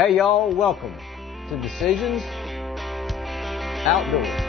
Hey y'all, welcome to Decisions Outdoors.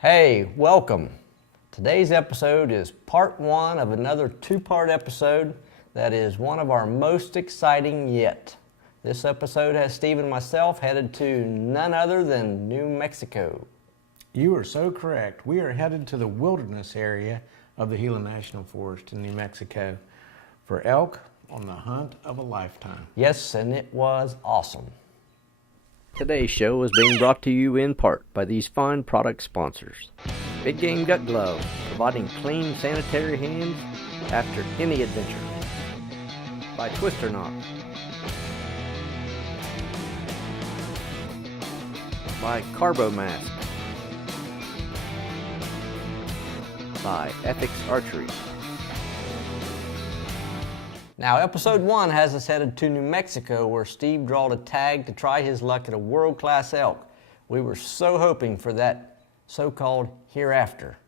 Hey, welcome. Today's episode is part one of another two-part episode that is one of our most exciting yet. This episode has Steve and myself headed to none other than New Mexico. You are so correct. We are headed to the wilderness area of the Gila National Forest in New Mexico for elk on the hunt of a lifetime. Yes, and it was awesome. Today's show is being brought to you in part by these fine product sponsors. Big Game Gut Glove, providing clean sanitary hands after any adventure. By Twister Knot. By Carbo Mask. By Ethics Archery. Now, episode one has us headed to New Mexico where Steve drawed a tag to try his luck at a world-class elk. We were so hoping for that so-called hereafter.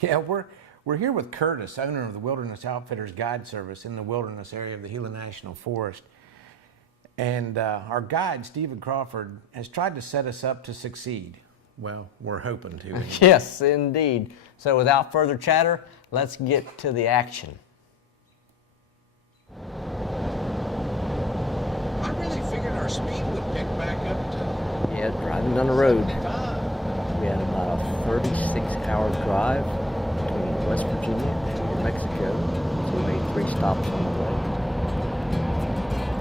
Yeah, we're here with Curtis, owner of the Wilderness Outfitters Guide Service in the wilderness area of the Gila National Forest. And our guide, Stephen Crawford, has tried to set us up to succeed. Well, we're hoping to. Yes, indeed. So without further chatter, let's get to the action. I really figured our speed would pick back up to... Yeah, driving down the road. 75. We had about a 36-hour drive between West Virginia and New Mexico. So we made 3 stops on the way.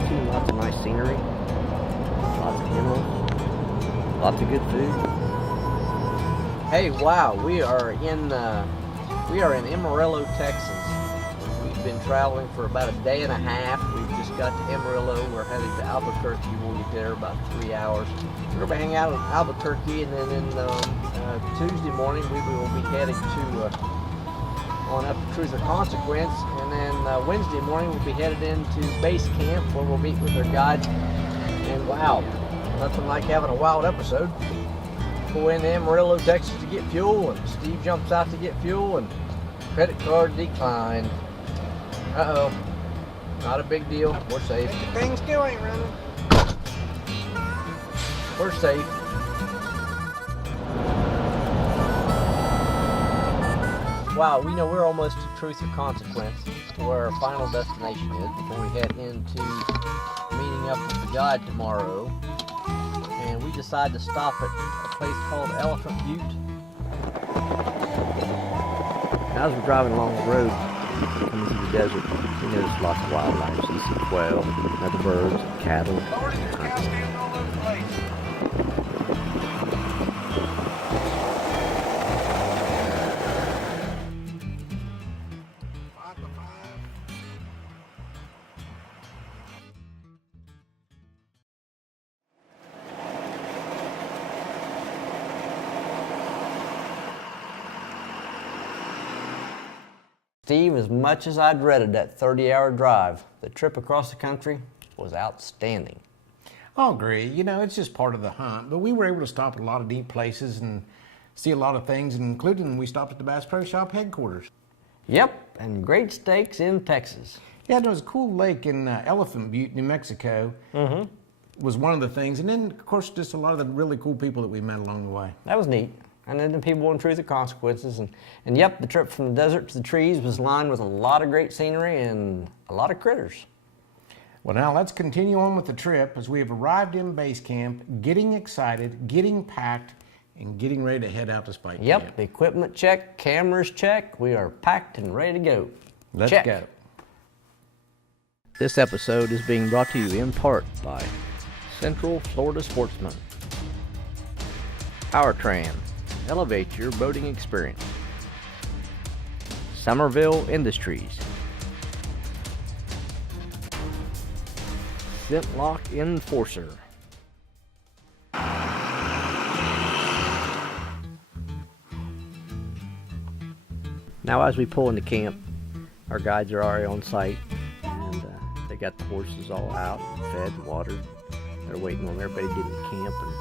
Seen lots of nice scenery, lots of animals, lots of good food. Hey, wow, we are in Amarillo, Texas. We've been traveling for about a day and a half. We've just got to Amarillo. We're headed to Albuquerque. We'll get there about 3 hours. We're going to hang out in Albuquerque, and then Tuesday morning we will be heading to on up to Truth or Consequence, and then Wednesday morning we'll be headed into base camp where we'll meet with our guide. And wow, nothing like having a wild episode. Go into Amarillo, Texas to get fuel, and Steve jumps out to get fuel, and credit card declined. Uh-oh. Not a big deal. We're safe. Things going, running. We're safe. Wow, we know we're almost to Truth or Consequence, where our final destination is, before we head into meeting up with the guide tomorrow. And we decided to stop at a place called Elephant Butte. As we're driving along the road, coming through the desert, we notice lots of wildlife. You see quail, other birds, cattle. Steve, as much as I dreaded that 30-hour drive, the trip across the country was outstanding. I'll agree. You know, it's just part of the hunt. But we were able to stop at a lot of deep places and see a lot of things, including we stopped at the Bass Pro Shop headquarters. Yep, and great steaks in Texas. Yeah, there was a cool lake in Elephant Butte, New Mexico. was one of the things. And then, of course, just a lot of the really cool people that we met along the way. That was neat. And then the people in Truth or Consequences. And yep, the trip from the desert to the trees was lined with a lot of great scenery and a lot of critters. Well, now let's continue on with the trip as we have arrived in base camp, getting excited, getting packed, and getting ready to head out to Spike Camp. Yep, equipment check, cameras check. We are packed and ready to go. Let's check. go. This episode is being brought to you in part by Central Florida Sportsman, Powertran, elevate your boating experience, Somerville Industries, Scent Lock Enforcer, now as we pull into camp, our guides are already on site, and they got the horses all out, fed and watered. They're waiting on everybody to get into camp, and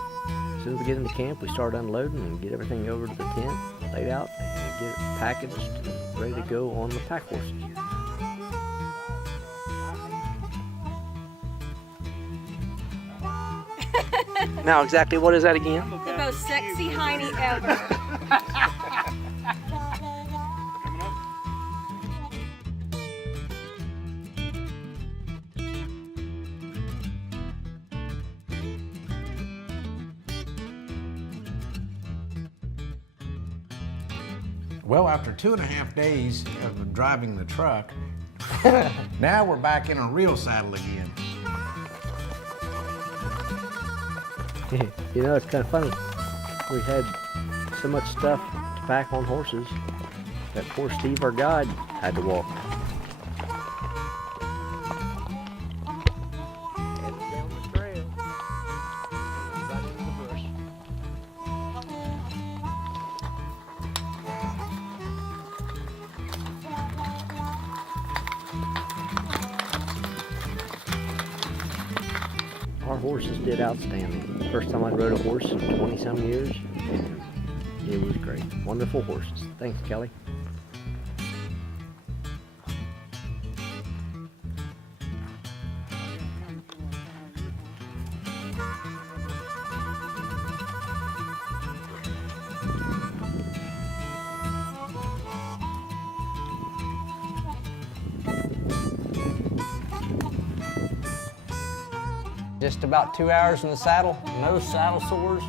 as soon as we get into camp, we start unloading and get everything over to the tent, laid out, and get it packaged and ready to go on the pack horses. Now, exactly what is that again? The most sexy hiney ever. Well, after 2.5 days of driving the truck, now we're back in a real saddle again. You know, it's kind of funny. We had so much stuff to pack on horses that poor Steve, our guide, had to walk. Headed down the trail, right into the bush. Our horses did outstanding. First time I rode a horse in 20-some years, and it was great. Wonderful horses. Thanks, Kelly. Just about 2 hours in the saddle, no saddle sores.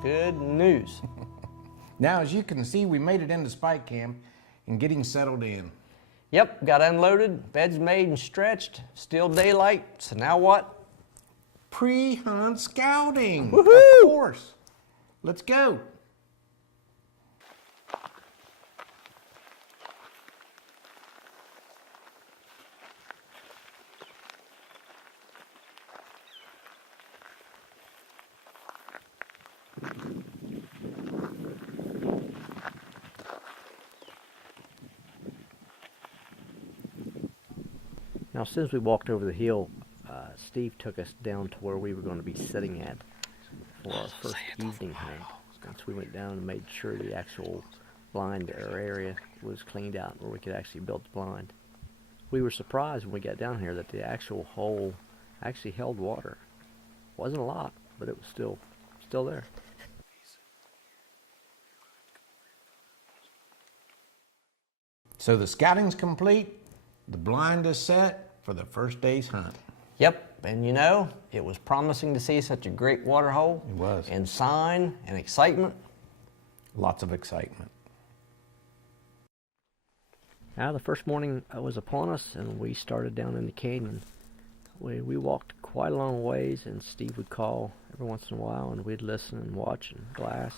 Good news. Now, as you can see, we made it into Spike Camp and getting settled in. Yep, got unloaded, beds made and stretched, still daylight, so now what? Pre-hunt scouting. Woohoo! Of course. Let's go. Now, as soon as we walked over the hill, Steve took us down to where we were going to be sitting at for our first evening hunt. Once we went down and made sure the actual blind or area was cleaned out where we could actually build the blind. We were surprised when we got down here that the actual hole actually held water. Wasn't a lot, but it was still there. So the scouting's complete. The blind is set for the first day's hunt. Yep, and you know, it was promising to see such a great water hole. It was. And sign and excitement. Lots of excitement. Now the first morning was upon us, and we started down in the canyon. We walked quite a long ways, and Steve would call every once in a while, and we'd listen and watch and glass.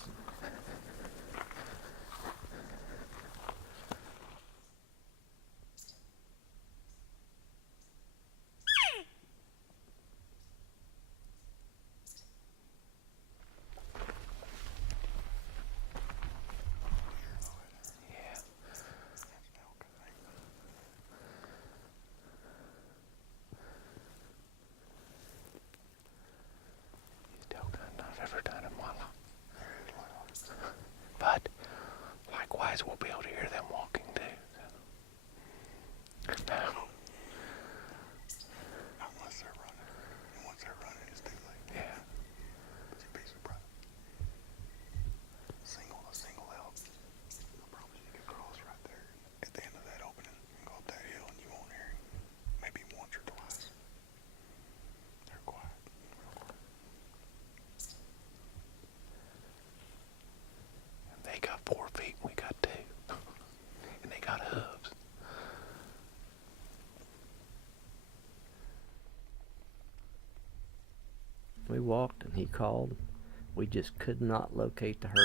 walked and he called. We just could not locate the herd.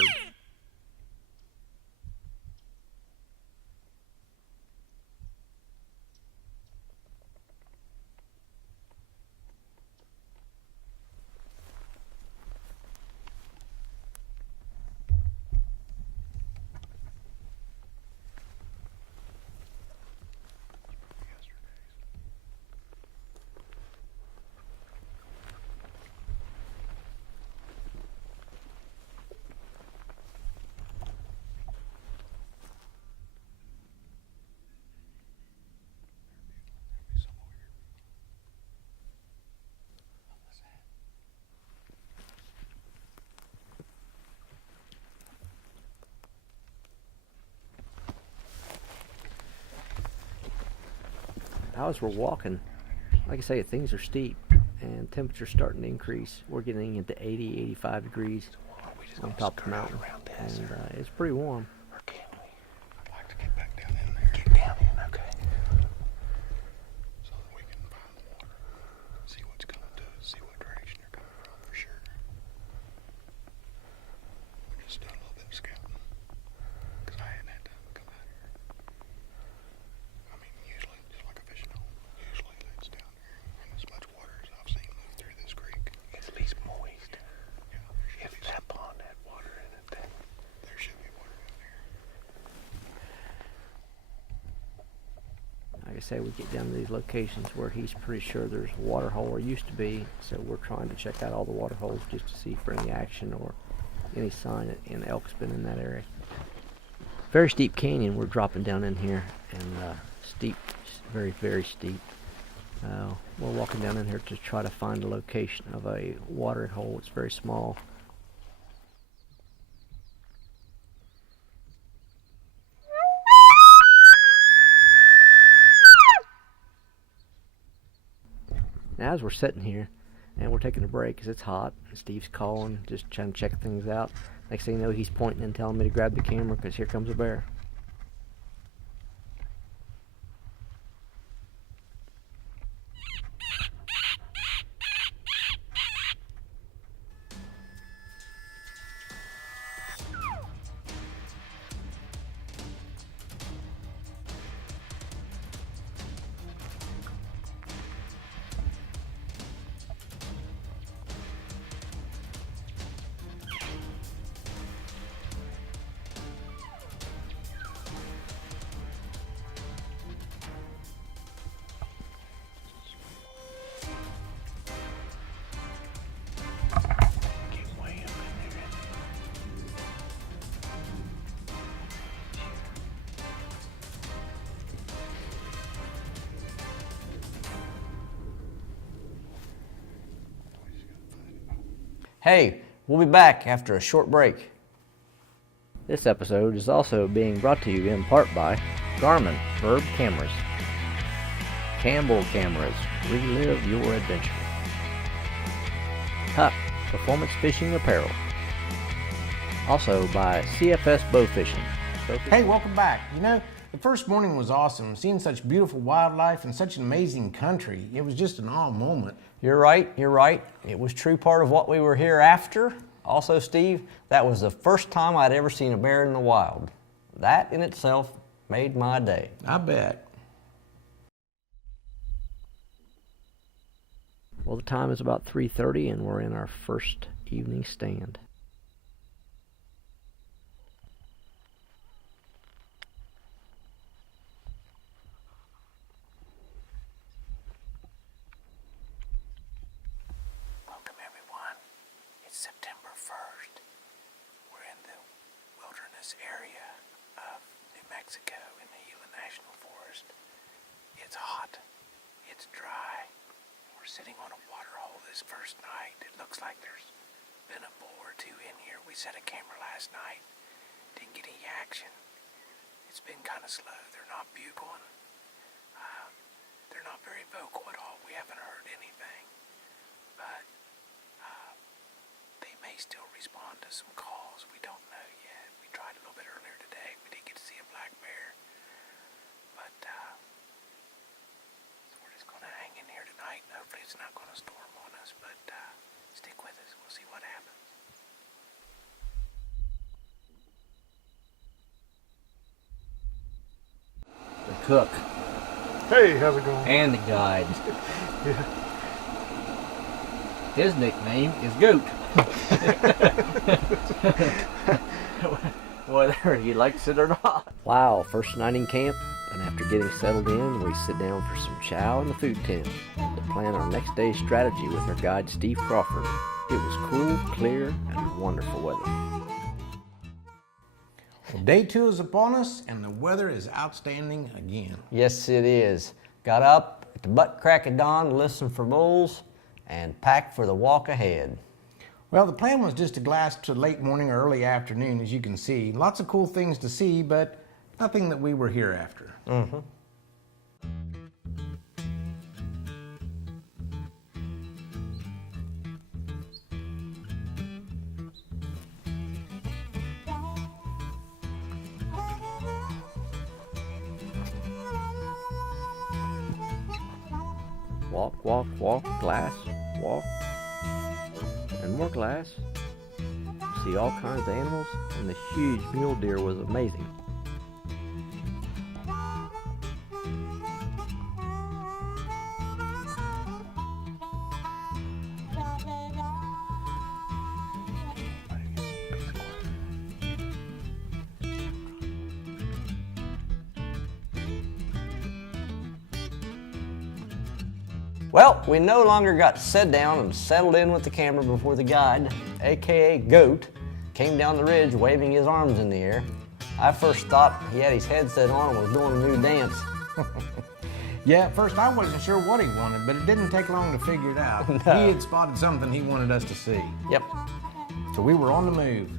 As we're walking, like I say, things are steep and temperature's starting to increase. We're getting into 80, 85 degrees on top of the mountain, and it's pretty warm. Or can we? I'd like to get back down in there. Get down in, okay. So that we can find the water. See what's coming to us, see what direction they're coming from for sure. We just done a little bit of scouting. Because I hadn't had time to come out here. I mean, usually, just like a fishing hole, usually it's down there. And as much water as I've seen move through this creek. It's at least moist. Yeah, if that pond had water in it, then there should be water in there. Like I say, we get down to these locations where he's pretty sure there's a water hole or used to be, so we're trying to check out all the water holes just to see for any action or any sign that an elk's been in that area. Very steep canyon we're dropping down in here, and steep, very, very steep. We're walking down in here to try to find a location of a water hole. It's very small. Now as we're sitting here and we're taking a break because it's hot and Steve's calling, just trying to check things out. Next thing you know, he's pointing and telling me to grab the camera because here comes a bear. Hey, we'll be back after a short break. This episode is also being brought to you in part by Garmin Verb Cameras, Campbell Cameras, relive your adventure, Huck Performance Fishing Apparel, also by CFS Bow Fishing. Hey, welcome back. You know, the first morning was awesome. Seeing such beautiful wildlife and such an amazing country. It was just an awe moment. You're right. It was true part of what we were here after. Also, Steve, that was the first time I'd ever seen a bear in the wild. That in itself made my day. I bet. Well, the time is about 3:30 and we're in our first evening stand. Welcome, everyone. It's September 1st. We're in the wilderness area of New Mexico in the Gila National Forest. It's hot. It's dry. We're sitting on a water hole this first night. It looks like there's been a bull or two in here. We set a camera last night. Didn't get any action. It's been kind of slow. They're not bugling. They're not very vocal at all. We haven't heard anything. But they may still respond to some calls. We don't know yet. We tried a little bit earlier today. We did get to see a black bear. But so we're just going to hang in here tonight. And hopefully it's not going to storm on us. But stick with us. see what happens. The cook Hey, how's it going? and the guide. Yeah. His nickname is Goat. Whether he likes it or not. Wow, first night in camp, and after getting settled in, we sit down for some chow in the food tent and to plan our next day's strategy with our guide Steve Crawford. It was cool, clear, and wonderful weather. Well, day 2 is upon us, and the weather is outstanding again. Yes, it is. Got up at the butt crack of dawn to listen for bulls and packed for the walk ahead. Well, the plan was just to last to late morning or early afternoon, as you can see. Lots of cool things to see, but nothing that we were here after. Mm-hmm. Walk, walk, walk, glass, walk, and more glass. See all kinds of animals, and the huge mule deer was amazing. Well, we no longer got to sit down and settled in with the camera before the guide, aka Goat, came down the ridge waving his arms in the air. I first thought he had his headset on and was doing a new dance. Yeah, at first I wasn't sure what he wanted, but it didn't take long to figure it out. No. He had spotted something he wanted us to see. Yep. So we were on the move.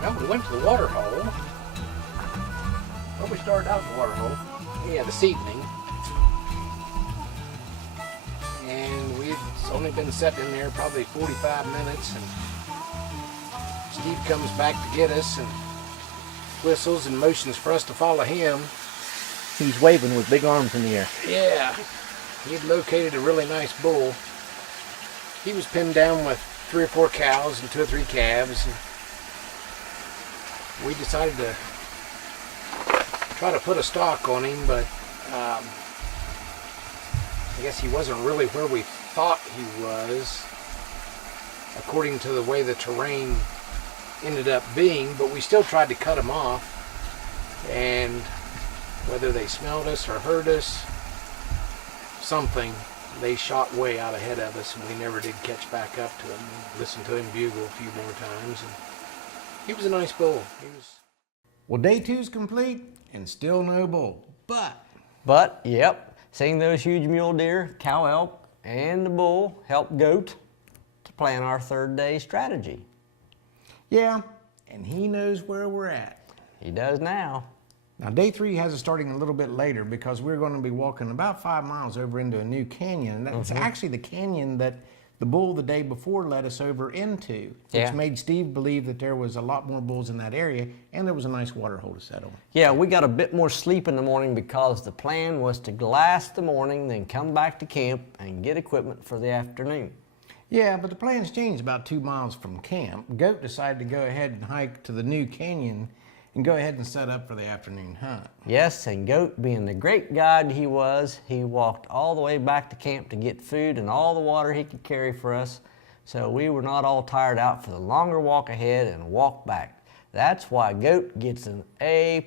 Well, we went to the water hole. Well, we started out in the water hole. Yeah, this evening. And we'd only been sitting in there probably 45 minutes, and Steve comes back to get us and whistles and motions for us to follow him. He's waving with big arms in the air. Yeah, he'd located a really nice bull. He was pinned down with 3 or 4 cows and 2 or 3 calves. And we decided to try to put a stalk on him, but I guess he wasn't really where we thought he was, according to the way the terrain ended up being, but we still tried to cut him off, and whether they smelled us or heard us, something, they shot way out ahead of us, and we never did catch back up to him. We listened to him bugle a few more times, and he was a nice bull. Well, day 2's complete and still no bull, But, yep, seeing those huge mule deer, cow elk, and the bull helped Goat to plan our 3rd day strategy. yeah, and he knows where we're at. He does now. Now, day 3 has us starting a little bit later because we're going to be walking about 5 miles over into a new canyon. And that's actually the canyon that the bull the day before led us over into, which made Steve believe that there was a lot more bulls in that area, and there was a nice water hole to settle. Yeah, we got a bit more sleep in the morning because the plan was to glass the morning, then come back to camp and get equipment for the afternoon. Yeah, but the plans changed about 2 miles from camp. Goat decided to go ahead and hike to the new canyon and go ahead and set up for the afternoon hunt. Yes, and Goat, being the great guide he was, he walked all the way back to camp to get food and all the water he could carry for us, so we were not all tired out for the longer walk ahead and walk back. That's why Goat gets an A+.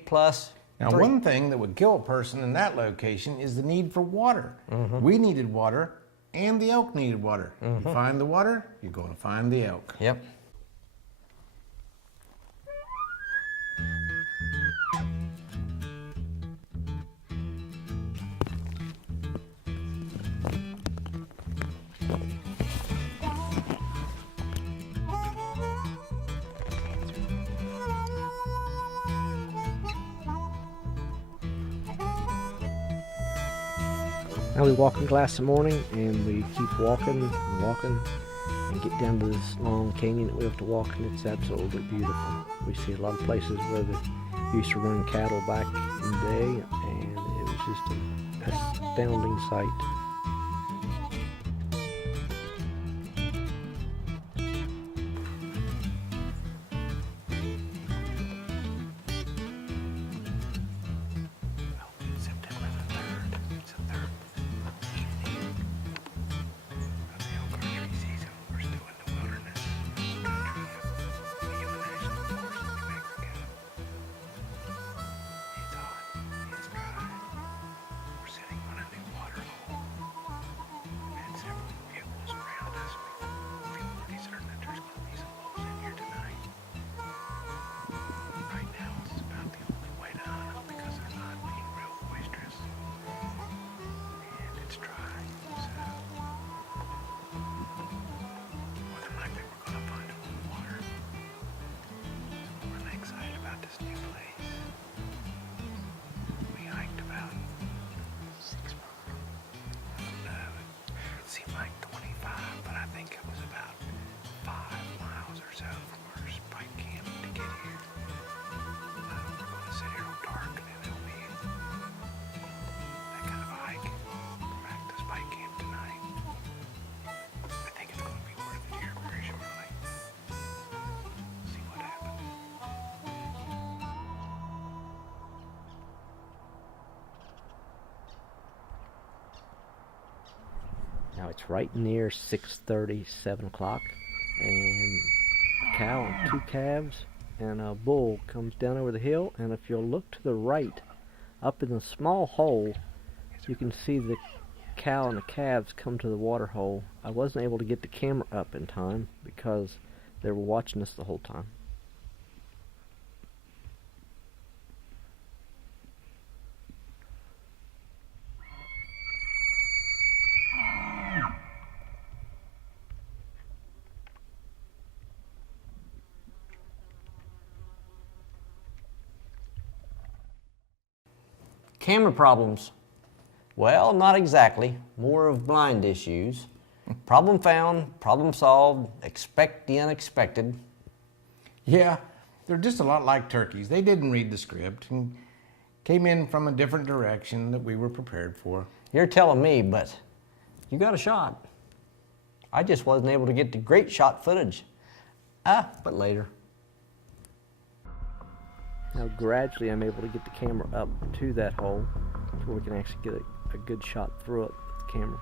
Now, one thing that would kill a person in that location is the need for water. We needed water, and the elk needed water. You find the water, you're going to find the elk. Yep. Now we walk in Glass in the morning, and we keep walking and walking and get down to this long canyon that we have to walk, and it's absolutely beautiful. We see a lot of places where they used to run cattle back in the day, and it was just an astounding sight. September the 3rd. It's the 3rd evening of the elk archery season. We're still in the wilderness country of the Gila National Forest in New Mexico. It's hot. It's dry. We're sitting on a new water hole. We've had several vehicles around us. We feel pretty certain that there's going to be some wolves in here tonight. Right now, it's about the only way to hunt them because they're not being real boisterous. And it's dry, so more than likely we're going to find a little water. So we're really excited about this new place. We hiked about 6 miles. I don't know, it seemed like 25, but I think it was about 5 miles or so from our spike camp to get here. We're going to sit here till dark, and then it'll be that kind of a hike back to spike camp tonight. I think it's going to be worth it here very shortly. See what happens. Now it's right near 6:30, 7 o'clock, and a cow and 2 calves and a bull comes down over the hill, and if you'll look to the right, up in the small hole, you can see the cow and the calves come to the water hole. I wasn't able to get the camera up in time because they were watching us the whole time. Camera problems. Well, not exactly. More of blind issues. Problem found, problem solved, expect the unexpected. Yeah, they're just a lot like turkeys. They didn't read the script and came in from a different direction that we were prepared for. You're telling me, but you got a shot. I just wasn't able to get the great shot footage. But later. Now gradually I'm able to get the camera up to that hole to where we can actually get a good shot through it with the camera.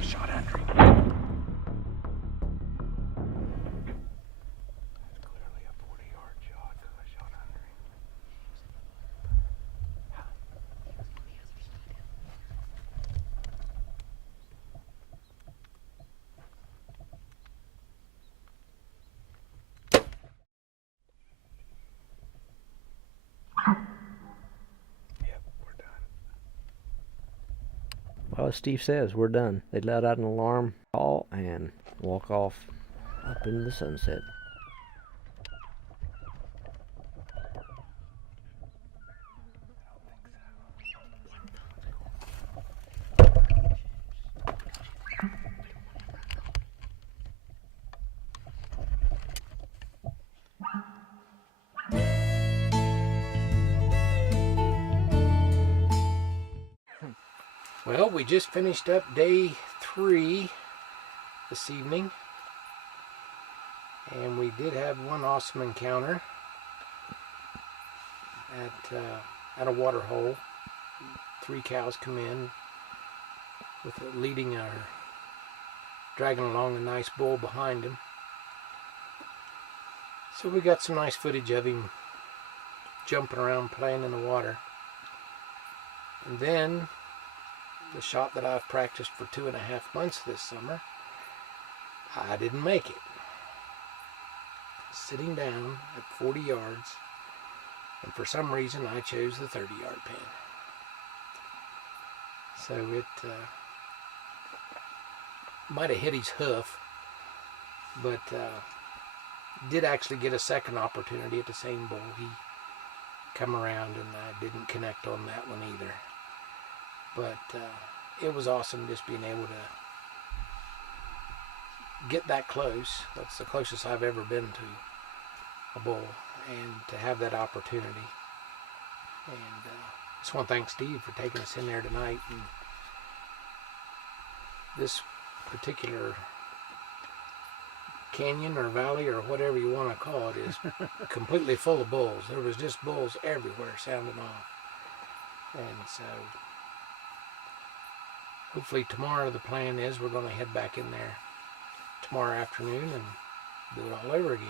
Shot under him. That's clearly a 40-yard shot because I shot under him. Yep, we're done. Well, as Steve says, we're done. They let out an alarm call and walk off up into the sunset. Well, we just finished up day 3 this evening. And we did have one awesome encounter at a water hole. 3 cows come in with dragging along a nice bull behind him. So we got some nice footage of him jumping around, playing in the water. And then the shot that I've practiced for 2.5 months this summer, I didn't make it. Sitting down at 40 yards, and for some reason I chose the 30-yard pin. So it might have hit his hoof, but did actually get a second opportunity at the same bull. He come around and I didn't connect on that one either. But it was awesome just being able to get that close. That's the closest I've ever been to a bull, and to have that opportunity. And just want to thank Steve for taking us in there tonight. And this particular canyon or valley or whatever you want to call it is completely full of bulls. There was just bulls everywhere sounding off. And so hopefully tomorrow the plan is we're going to head back in there tomorrow afternoon and do it all over again.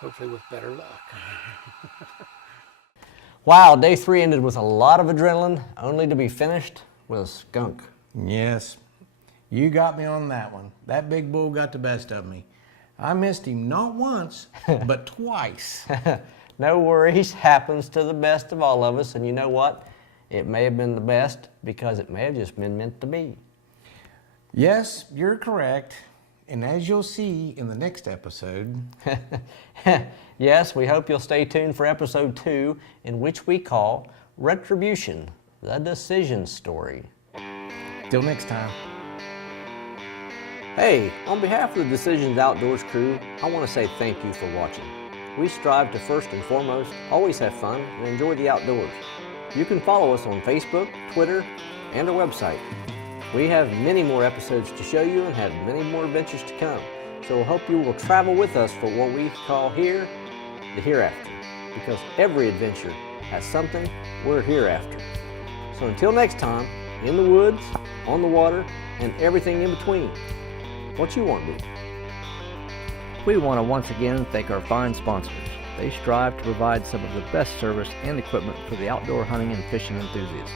Hopefully with better luck. Wow, day 3 ended with a lot of adrenaline, only to be finished with a skunk. Yes, you got me on that one. That big bull got the best of me. I missed him not once, but twice. No worries, happens to the best of all of us, and you know what? It may have been the best because it may have just been meant to be. Yes, you're correct. And as you'll see in the next episode... Yes, we hope you'll stay tuned for episode 2, in which we call Retribution, the Decision Story. Till next time. Hey, on behalf of the Decisions Outdoors crew, I want to say thank you for watching. We strive to first and foremost always have fun and enjoy the outdoors. You can follow us on Facebook, Twitter, and our website. We have many more episodes to show you and have many more adventures to come. So we hope you will travel with us for what we call here, the hereafter. Because every adventure has something we're hereafter. So until next time, in the woods, on the water, and everything in between, what you want to be. We want to once again thank our fine sponsors. They strive to provide some of the best service and equipment for the outdoor hunting and fishing enthusiasts.